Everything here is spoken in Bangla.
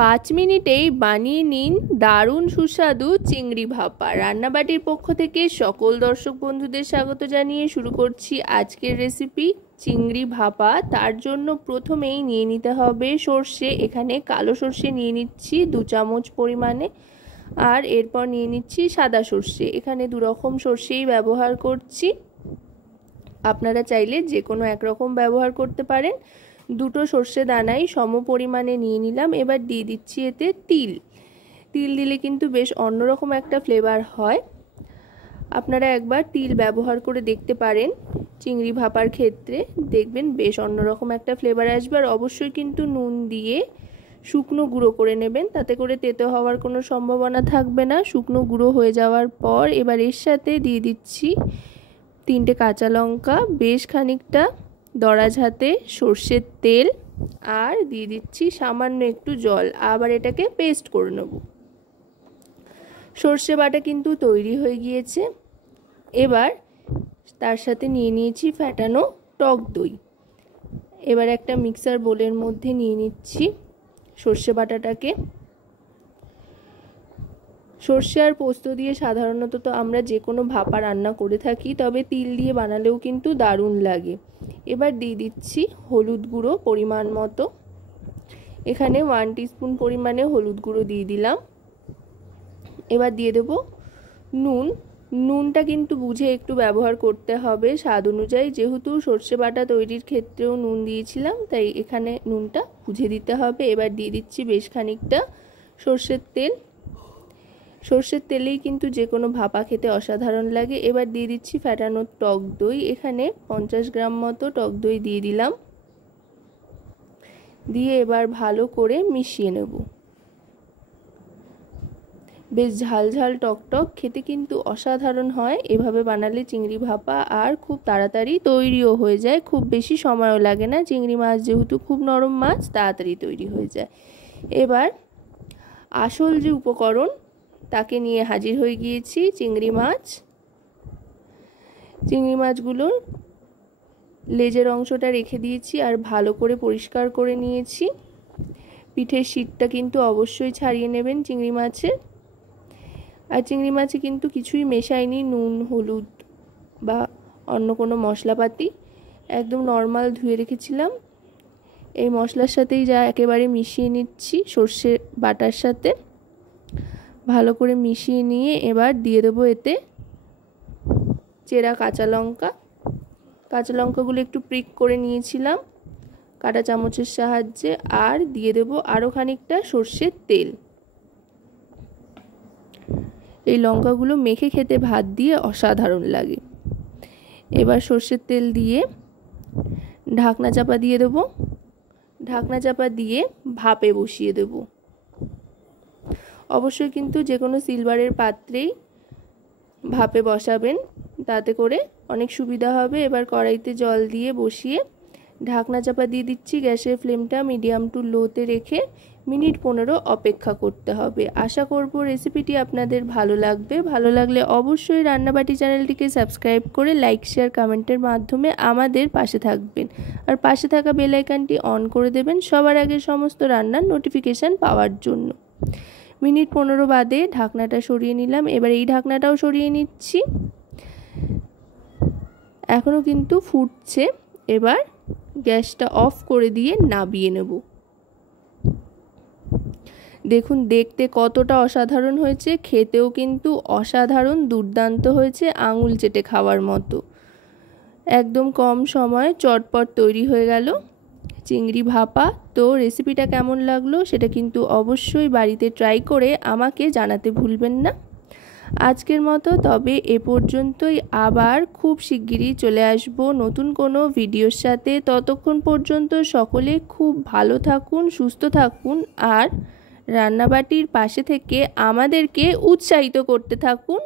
5 মিনিটেই বানিয়ে নিন দারুণ সুস্বাদু চিংড়ি ভাপা। রান্নাবাটির পক্ষ থেকে সকল দর্শক বন্ধুদের স্বাগত জানিয়ে শুরু করছি আজকের রেসিপি চিংড়ি ভাপা। তার জন্য প্রথমেই নিয়ে নিতে হবে সর্ষে। এখানে কালো সর্ষে নিয়ে নিচ্ছি 2 চামচ পরিমাণে, আর এরপর নিয়ে নিচ্ছি সাদা সর্ষে। এখানে 2 রকম সর্ষেই ব্যবহার করছি, আপনারা চাইলে যে কোনো এক রকম ব্যবহার করতে পারেন। 2টো সর্ষে দানাই সম পরিমাণে নিয়ে নিলাম। এবার দিয়ে দিচ্ছি এতে তিল। তিল দিলে কিন্তু বেশ অন্যরকম একটা ফ্লেভার হয়, আপনারা একবার তিল ব্যবহার করে দেখতে পারেন চিংড়ি ভাপার ক্ষেত্রে, দেখবেন বেশ অন্যরকম একটা ফ্লেভার আসবে। আর অবশ্যই কিন্তু নুন দিয়ে শুকনো গুঁড়ো করে নেবেন, তাতে করে তেতো হওয়ার কোনো সম্ভাবনা থাকবে না। শুকনো গুঁড়ো হয়ে যাওয়ার পর এবার এর সাথে দিয়ে দিচ্ছি 3টে কাঁচা লঙ্কা, বেশ খানিকটা দরাজ হাতে সর্ষের তেল, আর দিয়ে দিচ্ছি সামান্য একটু জল। আবার এটাকে পেস্ট করে নেব। সর্ষে বাটা কিন্তু তৈরি হয়ে গিয়েছে। এবার তার সাথে নিয়ে নিয়েছি ফ্যাটানো টক দই। এবার একটা মিক্সার বোলের মধ্যে নিয়ে নিচ্ছি সর্ষে বাটাটাকে। সর্ষে আর পোস্ত দিয়ে সাধারণত তো আমরা যে কোনো ভাপা রান্না করে থাকি, তবে তিল দিয়ে বানালেও কিন্তু দারুণ লাগে। এবার দিয়ে দিচ্ছি হলুদ গুঁড়ো পরিমাণ মতো। এখানে 1 টিস্পুন পরিমাণে হলুদ গুঁড়ো দিয়ে দিলাম। এবার দিয়ে দেব নুন। নুনটা কিন্তু বুঝে একটু ব্যবহার করতে হবে স্বাদ অনুযায়ী, যেহেতু সর্ষে বাটা তৈরির ক্ষেত্রেও নুন দিয়েছিলাম, তাই এখানে নুনটা বুঝে দিতে হবে। এবার দিয়ে দিচ্ছি বেশ খানিকটা সর্ষের তেল। সর্ষের তেলেই কিন্তু যে কোনো ভাপা খেতে অসাধারণ লাগে। এবার দিয়ে দিচ্ছি ফ্যাটানো টক দই। এখানে 50 গ্রাম মতো টক দই দিয়ে দিলাম। দিয়ে এবার ভালো করে মিশিয়ে নেব। বেশ ঝাল ঝাল টকটক, খেতে কিন্তু অসাধারণ হয় এভাবে বানালে চিংড়ি ভাপা। আর খুব তাড়াতাড়ি তৈরিও হয়ে যায়, খুব বেশি সময়ও লাগে না। চিংড়ি মাছ যেহেতু খুব নরম মাছ, তাড়াতাড়ি তৈরি হয়ে যায়। এবার আসল যে উপকরণ তাকে নিয়ে হাজির হয়ে গিয়েছি, চিংড়ি মাছ। চিংড়ি মাছগুলোর লেজের অংশটা রেখে দিয়েছি আর ভালো করে পরিষ্কার করে নিয়েছি। পিঠের শীটটা কিন্তু অবশ্যই ছাড়িয়ে নেবেন চিংড়ি মাছের। আর চিংড়ি মাছে কিন্তু কিছুই মেশাইনি, নুন হলুদ বা অন্য কোনো মশলাপাতি, একদম নর্মাল ধুয়ে রেখেছিলাম। এই মশলার সাথেই যা একেবারে মিশিয়ে নিচ্ছি সর্ষে বাটার সাথে। ভালো করে মিশিয়ে নিয়ে এবার দিয়ে দেবো এতে চেরা কাঁচা লঙ্কা। কাঁচা লঙ্কাগুলো একটু প্রিক করে নিয়েছিলাম কাঁটা চামচের সাহায্যে। আর দিয়ে দেবো আরও খানিকটা সর্ষের তেল। এই লঙ্কাগুলো মেখে খেতে ভাত দিয়ে অসাধারণ লাগে। এবার সর্ষের তেল দিয়ে ঢাকনা চাপা দিয়ে দেবো। ঢাকনা চাপা দিয়ে ভাপে বসিয়ে দেব। অবশ্যই কিন্তু যে কোনো সিলভারের পাত্রেই ভাপে বসাবেন, তাতে করে অনেক সুবিধা হবে। এবার কড়াইতে জল দিয়ে বসিয়ে ঢাকনা চাপা দিয়ে দিচ্ছি। গ্যাসের ফ্লেমটা মিডিয়াম টু লোতে রেখে মিনিট 15 অপেক্ষা করতে হবে। আশা করব রেসিপিটি আপনাদের ভালো লাগবে। ভালো লাগলে অবশ্যই রান্নাবাটি চ্যানেলটিকে সাবস্ক্রাইব করে লাইক শেয়ার কমেন্টের মাধ্যমে আমাদের পাশে থাকবেন। আর পাশে থাকা বেল আইকনটি অন করে দেবেন সবার আগে সমস্ত রান্নার নোটিফিকেশান পাওয়ার জন্য। মিনিট 15 বাদে ঢাকনাটা সরিয়ে নিলাম। এবার এই ঢাকনাটাও সরিয়ে নিচ্ছি। এখনও কিন্তু ফুটছে। এবার গ্যাসটা অফ করে দিয়ে নামিয়ে নেব। দেখুন দেখতে কতটা অসাধারণ হয়েছে, খেতেও কিন্তু অসাধারণ দুর্দান্ত হয়েছে, আঙুল চেটে খাওয়ার মতো। একদম কম সময়ে চটপট তৈরি হয়ে গেল চিংড়ি ভাপা। তো রেসিপিটা কেমন লাগলো সেটা কিন্তু অবশ্যই বাড়িতে ট্রাই করে আমাকে জানাতে ভুলবেন না। আজকের মতো তবে এ পর্যন্তই। আবার খুব শিগগিরই চলে আসব নতুন কোনো ভিডিওর সাথে। ততক্ষণ পর্যন্ত সকলে খুব ভালো থাকুন, সুস্থ থাকুন, আর রান্নাবাটির পাশে থেকে আমাদেরকে উৎসাহিত করতে থাকুন।